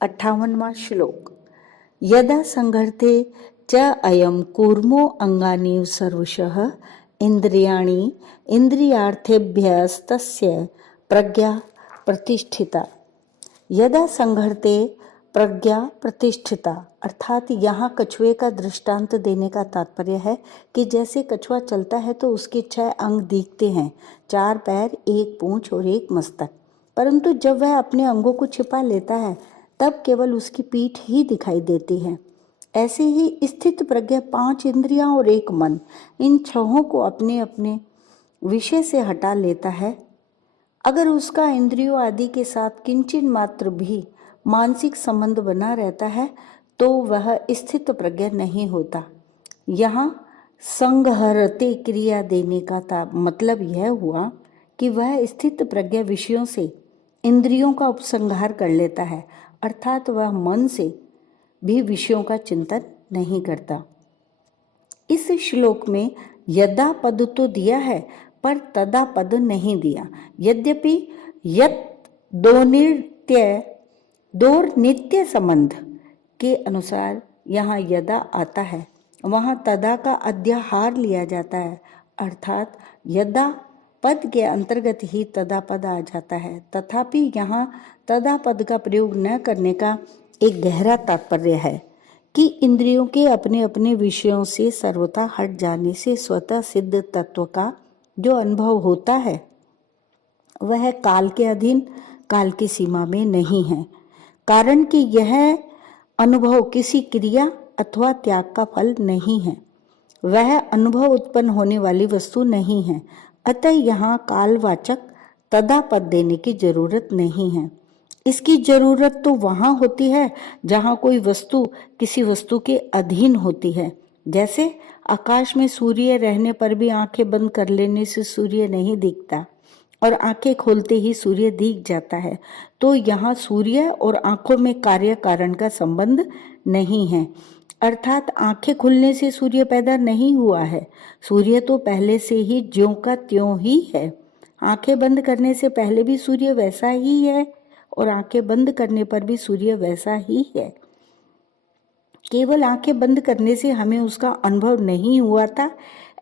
58वां श्लोक। यदा संघर्ते च अयं कूर्मो अंगानि सर्वशः इंद्रियाणि इंद्रियार्थेभ्यस्तस्य प्रज्ञा प्रतिष्ठिता। यदा संघर्ते प्रज्ञा प्रतिष्ठिता अर्थात यहाँ कछुए का दृष्टांत देने का तात्पर्य है कि जैसे कछुआ चलता है तो उसके 6 अंग दिखते हैं, 4 पैर, 1 पूंछ और 1 मस्तक, परंतु जब वह अपने अंगों को छिपा लेता है तब केवल उसकी पीठ ही दिखाई देती है। ऐसे ही स्थित प्रज्ञ 5 इंद्रियां और 1 मन, इन 6 को अपने अपने विषय से हटा लेता है। अगर उसका इंद्रियों आदि के साथ किंचित मात्र भी मानसिक संबंध बना रहता है तो वह स्थित प्रज्ञ नहीं होता। यहाँ संघहरते क्रिया देने का मतलब यह हुआ कि वह स्थित प्रज्ञ विषयों से इंद्रियों का उपसंहार कर लेता है, अर्थात वह मन से भी विषयों का चिंतन नहीं करता। इस श्लोक में यदा पद तो दिया है पर तदा पद नहीं दिया। यद्यपि यत दो नित्य संबंध के अनुसार यहाँ यदा आता है, वहाँ तदा का अध्याहार लिया जाता है, अर्थात यदा पद के अंतर्गत ही तदा पद आ जाता है। तथापि यहाँ तदा पद का प्रयोग न करने का एक गहरा तात्पर्य है कि इंद्रियों के अपने अपने विषयों से सर्वथा हट जाने से स्वतः सिद्ध तत्व का जो अनुभव होता है वह काल के अधीन, काल की सीमा में नहीं है, कारण कि यह अनुभव किसी क्रिया अथवा त्याग का फल नहीं है, वह अनुभव उत्पन्न होने वाली वस्तु नहीं है। अतः यहाँ कालवाचक तदा पद देने की जरूरत नहीं है। इसकी जरूरत तो वहां होती है जहां कोई वस्तु किसी वस्तु के अधीन होती है। जैसे आकाश में सूर्य रहने पर भी आंखें बंद कर लेने से सूर्य नहीं दिखता और आंखें खोलते ही सूर्य दिख जाता है, तो यहाँ सूर्य और आंखों में कार्य कारण का संबंध नहीं है, अर्थात आंखें खुलने से सूर्य पैदा नहीं हुआ है। सूर्य तो पहले से ही ज्यों का त्यों ही है। आंखें बंद करने से पहले भी सूर्य वैसा ही है और आंखें बंद करने पर भी सूर्य वैसा ही है। केवल आंखें बंद करने से हमें उसका अनुभव नहीं हुआ था।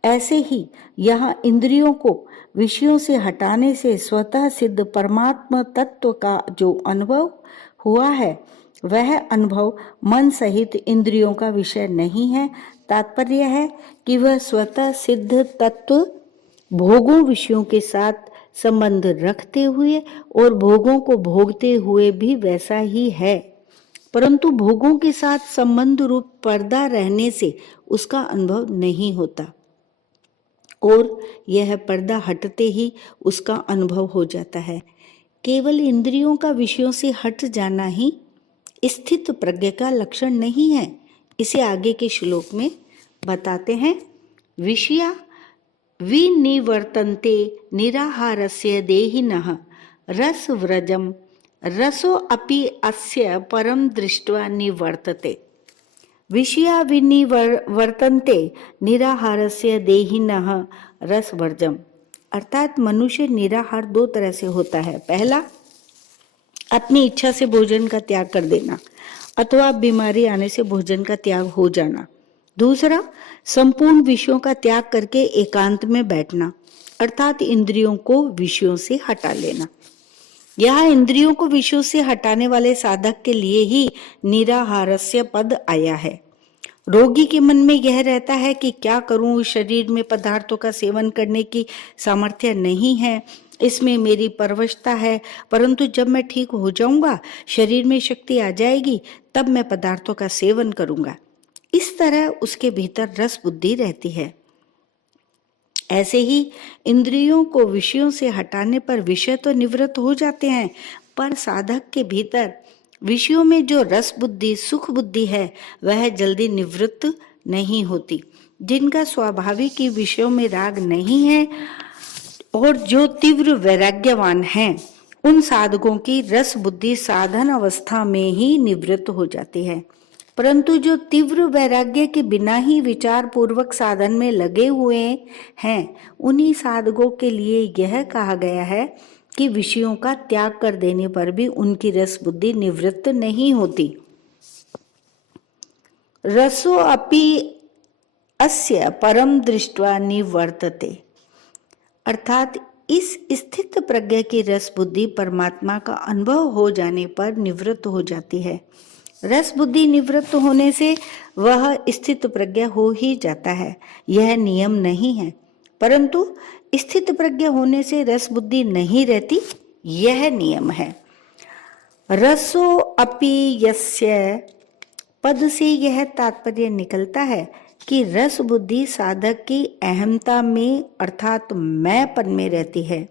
ऐसे ही यहाँ इंद्रियों को विषयों से हटाने से स्वतः सिद्ध परमात्मा तत्व का जो अनुभव हुआ है वह अनुभव मन सहित इंद्रियों का विषय नहीं है। तात्पर्य है कि वह स्वतः सिद्ध तत्व भोगों विषयों के साथ संबंध रखते हुए और भोगों को भोगते हुए भी वैसा ही है, परंतु भोगों के साथ संबंध रूप पर्दा रहने से उसका अनुभव नहीं होता और यह पर्दा हटते ही उसका अनुभव हो जाता है। केवल इंद्रियों का विषयों से हट जाना ही स्थित प्रज्ञ का लक्षण नहीं है। इसे आगे के श्लोक में बताते हैं। विषया विनिवर्तन्ते निराहारस्य देहिनः रसव्रजम रसो अपि अस्य परम दृष्ट्वा निवर्तते। विषया विनिवर्तन्ते निराहारस्य देहिनः रसवर्जम, अर्थात मनुष्य निराहार 2 तरह से होता है। पहला, अपनी इच्छा से भोजन का त्याग कर देना अथवा बीमारी आने से भोजन का त्याग हो जाना। दूसरा, संपूर्ण विषयों का त्याग करके एकांत में बैठना, अर्थात इंद्रियों को विषयों से हटा लेना। यहाँ इंद्रियों को विषयों से हटाने वाले साधक के लिए ही निराहारस्य पद आया है। रोगी के मन में यह रहता है कि क्या करूं, शरीर में पदार्थों का सेवन करने की सामर्थ्य नहीं है, इसमें मेरी परवशता है, परंतु जब मैं ठीक हो जाऊंगा, शरीर में शक्ति आ जाएगी, तब मैं पदार्थों का सेवन करूंगा। इस तरह उसके भीतर रस बुद्धि रहती है। ऐसे ही इंद्रियों को विषयों से हटाने पर विषय तो निवृत्त हो जाते हैं, पर साधक के भीतर विषयों में जो रस बुद्धि, सुख बुद्धि है वह जल्दी निवृत्त नहीं होती। जिनका स्वाभाविक ही विषयों में राग नहीं है और जो तीव्र वैराग्यवान हैं, उन साधकों की रस बुद्धि साधन अवस्था में ही निवृत्त हो जाती है। परंतु जो तीव्र वैराग्य के बिना ही विचार पूर्वक साधन में लगे हुए हैं, उन्हीं साधकों के लिए यह कहा गया है कि विषयों का त्याग कर देने पर भी उनकी रस बुद्धि निवृत्त नहीं होती। रसो अपि अस्य परम दृष्ट्वा निवर्तते, अर्थात इस स्थित प्रज्ञा की रस बुद्धि परमात्मा का अनुभव हो जाने पर निवृत्त हो जाती है। रस बुद्धि निवृत्त होने से वह स्थित प्रज्ञा हो ही जाता है, यह नियम नहीं है, परंतु स्थित प्रज्ञा होने से रस बुद्धि नहीं रहती, यह नियम है। रसो अपि यस्य पद से यह तात्पर्य निकलता है कि रस बुद्धि साधक की अहमता में अर्थात मैंपन में रहती है,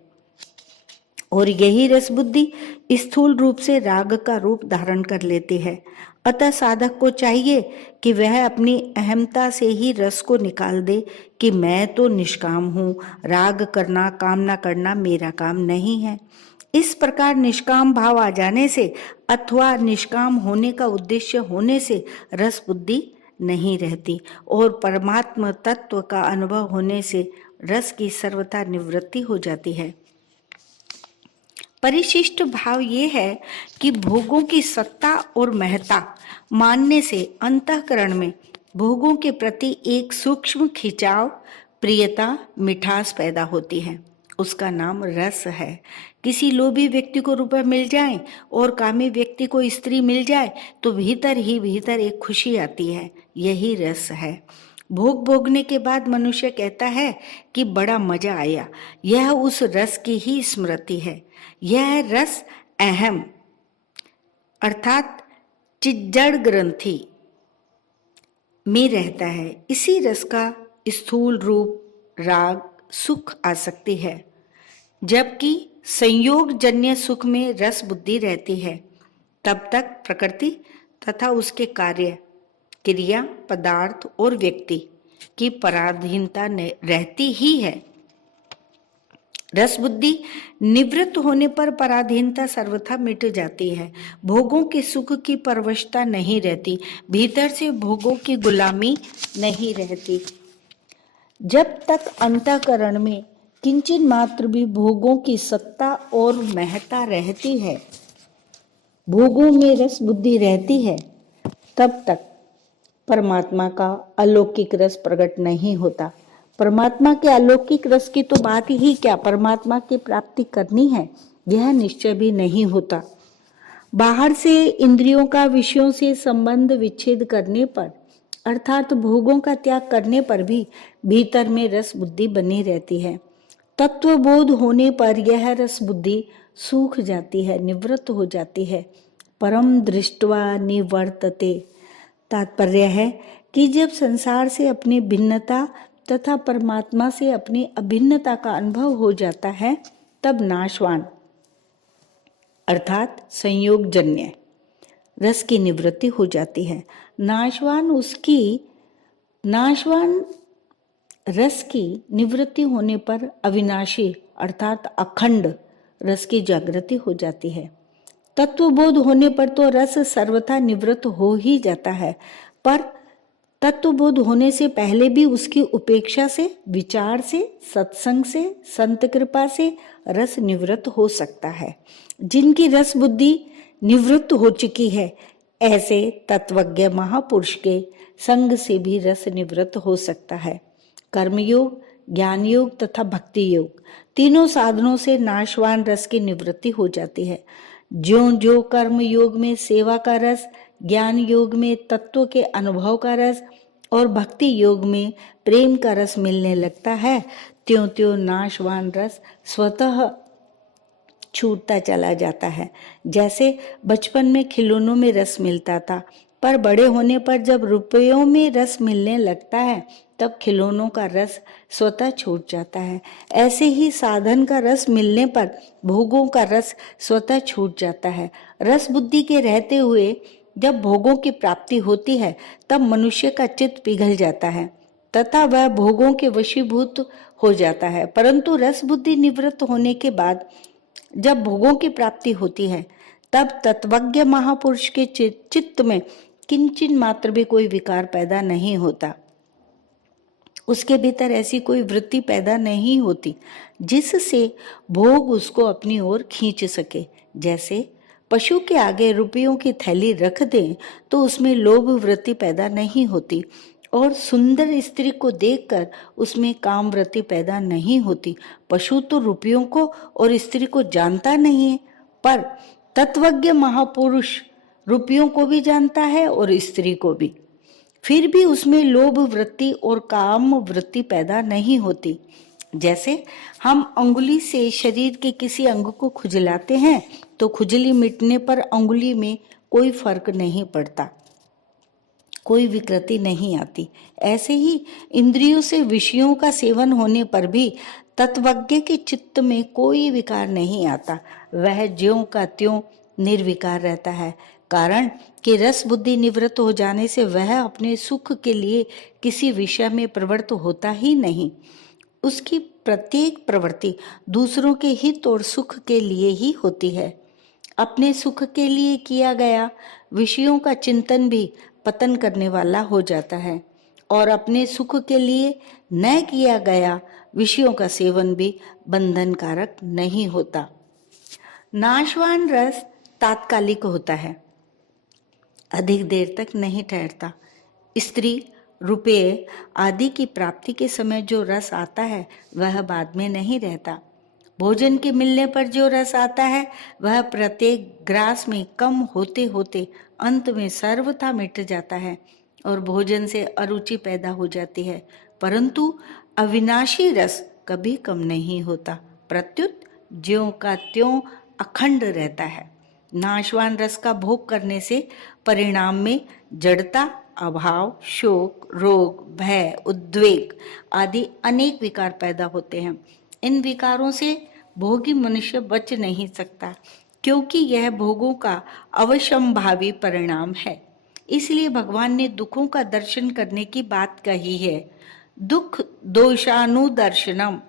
और यही रस बुद्धि स्थूल रूप से राग का रूप धारण कर लेती है। अतः साधक को चाहिए कि वह अपनी अहमता से ही रस को निकाल दे कि मैं तो निष्काम हूँ, राग करना कामना करना मेरा काम नहीं है। इस प्रकार निष्काम भाव आ जाने से अथवा निष्काम होने का उद्देश्य होने से रस बुद्धि नहीं रहती, और परमात्मा तत्व का अनुभव होने से रस की सर्वथा निवृत्ति हो जाती है। परिशिष्ट भाव ये है कि भोगों की सत्ता और महत्ता मानने से अंतःकरण में भोगों के प्रति एक सूक्ष्म खिंचाव, प्रियता, मिठास पैदा होती है। उसका नाम रस है। किसी लोभी व्यक्ति को रुपए मिल जाए और कामी व्यक्ति को स्त्री मिल जाए तो भीतर ही भीतर एक खुशी आती है, यही रस है। भोग भोगने के बाद मनुष्य कहता है कि बड़ा मजा आया, यह उस रस की ही स्मृति है। यह रस अहम अर्थात चिज्जड़ ग्रंथि में रहता है। इसी रस का स्थूल रूप राग सुख आसक्ति है, जबकि संयोग जन्य सुख में रस बुद्धि रहती है। तब तक प्रकृति तथा उसके कार्य, क्रिया, पदार्थ और व्यक्ति की पराधीनता रहती ही है। रस बुद्धि निवृत्त होने पर पराधीनता सर्वथा मिट जाती है। भोगों के सुख की परवशता नहीं रहती, भीतर से भोगों की गुलामी नहीं रहती। जब तक अंतःकरण में किंचित मात्र भी भोगों की सत्ता और महत्ता रहती है, भोगों में रस बुद्धि रहती है, तब तक परमात्मा का अलौकिक रस प्रकट नहीं होता। परमात्मा के अलौकिक रस की तो बात ही क्या, परमात्मा की प्राप्ति करनी है यह निश्चय भी नहीं होता। बाहर से इंद्रियों का विषयों से संबंध विच्छेद करने पर अर्थात भोगों का त्याग करने पर भी भीतर में रस बुद्धि बनी रहती है। तत्वबोध होने पर यह रस बुद्धि सूख जाती है, निवृत्त हो जाती है। परम दृष्ट्वा निवर्तते, तात्पर्य है कि जब संसार से अपनी भिन्नता तथा परमात्मा से अपनी अभिन्नता का अनुभव हो जाता है, तब नाशवान अर्थात संयोगजन्य रस की निवृत्ति हो जाती है। नाशवान रस की निवृत्ति होने पर अविनाशी अर्थात अखंड रस की जागृति हो जाती है। तत्वबोध होने पर तो रस सर्वथा निवृत्त हो ही जाता है, पर तत्वबोध होने से पहले भी उसकी उपेक्षा से, विचार से, सत्संग से, संत कृपा से रस निवृत्त हो सकता है। जिनकी रस बुद्धि निवृत्त हो चुकी है, ऐसे तत्वज्ञ महापुरुष के संग से भी रस निवृत्त हो सकता है। कर्मयोग, ज्ञान योग तथा भक्ति योग तीनों साधनों से नाशवान रस की निवृत्ति हो जाती है। ज्यों ज्यों कर्म योग में सेवा का रस, ज्ञान योग में तत्व के अनुभव का रस और भक्ति योग में प्रेम का रस मिलने लगता है, त्यों त्यों नाशवान रस स्वतः छूटता चला जाता है। जैसे बचपन में खिलौनों में रस मिलता था, पर बड़े होने पर जब रुपयों में रस मिलने लगता है, तब खिलौनों का रस स्वतः छूट जाता है। ऐसे ही साधन का रस मिलने पर भोगों का रस स्वतः छूट जाता है। रस बुद्धि के रहते हुए जब भोगों की प्राप्ति होती है, तब मनुष्य का चित्त पिघल जाता है तथा वह भोगों के वशीभूत हो जाता है। परंतु रस बुद्धि निवृत्त होने के बाद जब भोगों की प्राप्ति होती है, तब तत्वज्ञ महापुरुष के चित्त में किंचित मात्र भी कोई विकार पैदा नहीं होता। उसके भीतर ऐसी कोई वृत्ति पैदा नहीं होती जिससे भोग उसको अपनी ओर खींच सके। जैसे पशु के आगे रुपयों की थैली रख दें तो उसमें लोभ वृत्ति पैदा नहीं होती, और सुंदर स्त्री को देखकर उसमें काम वृत्ति पैदा नहीं होती। पशु तो रुपयों को और स्त्री को जानता नहीं है, पर तत्वज्ञ महापुरुष रुपयों को भी जानता है और स्त्री को भी, फिर भी उसमें लोभ वृत्ति और काम वृत्ति पैदा नहीं होती। जैसे हम अंगुली से शरीर के किसी अंग को खुजलाते हैं तो खुजली मिटने पर अंगुली में कोई फर्क नहीं पड़ता, कोई विकृति नहीं आती। ऐसे ही इंद्रियों से विषयों का सेवन होने पर भी तत्वज्ञ के चित्त में कोई विकार नहीं आता, वह ज्यों का त्यों निर्विकार रहता है। कारण कि रस बुद्धि निवृत्त हो जाने से वह अपने सुख के लिए किसी विषय में प्रवृत्त होता ही नहीं। उसकी प्रत्येक प्रवृत्ति दूसरों के हित और सुख के लिए ही होती है। अपने सुख के लिए किया गया विषयों का चिंतन भी पतन करने वाला हो जाता है, और अपने सुख के लिए न किया गया विषयों का सेवन भी बंधनकारक नहीं होता। नाशवान रस तात्कालिक होता है, अधिक देर तक नहीं ठहरता। स्त्री, रुपये आदि की प्राप्ति के समय जो रस आता है वह बाद में नहीं रहता। भोजन के मिलने पर जो रस आता है वह प्रत्येक ग्रास में कम होते होते अंत में सर्वथा मिट जाता है और भोजन से अरुचि पैदा हो जाती है। परंतु अविनाशी रस कभी कम नहीं होता, प्रत्युत ज्यों का त्यों अखंड रहता है। नाशवान रस का भोग करने से परिणाम में जड़ता, अभाव, शोक, रोग, भय, उद्वेग आदि अनेक विकार पैदा होते हैं। इन विकारों से भोगी मनुष्य बच नहीं सकता, क्योंकि यह भोगों का अवश्यंभावी परिणाम है। इसलिए भगवान ने दुखों का दर्शन करने की बात कही है। दुख दोषानुदर्शनम,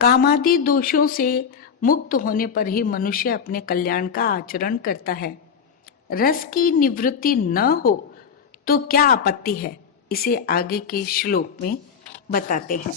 कामादि दोषों से मुक्त होने पर ही मनुष्य अपने कल्याण का आचरण करता है। रस की निवृत्ति न हो तो क्या आपत्ति है, इसे आगे के श्लोक में बताते हैं।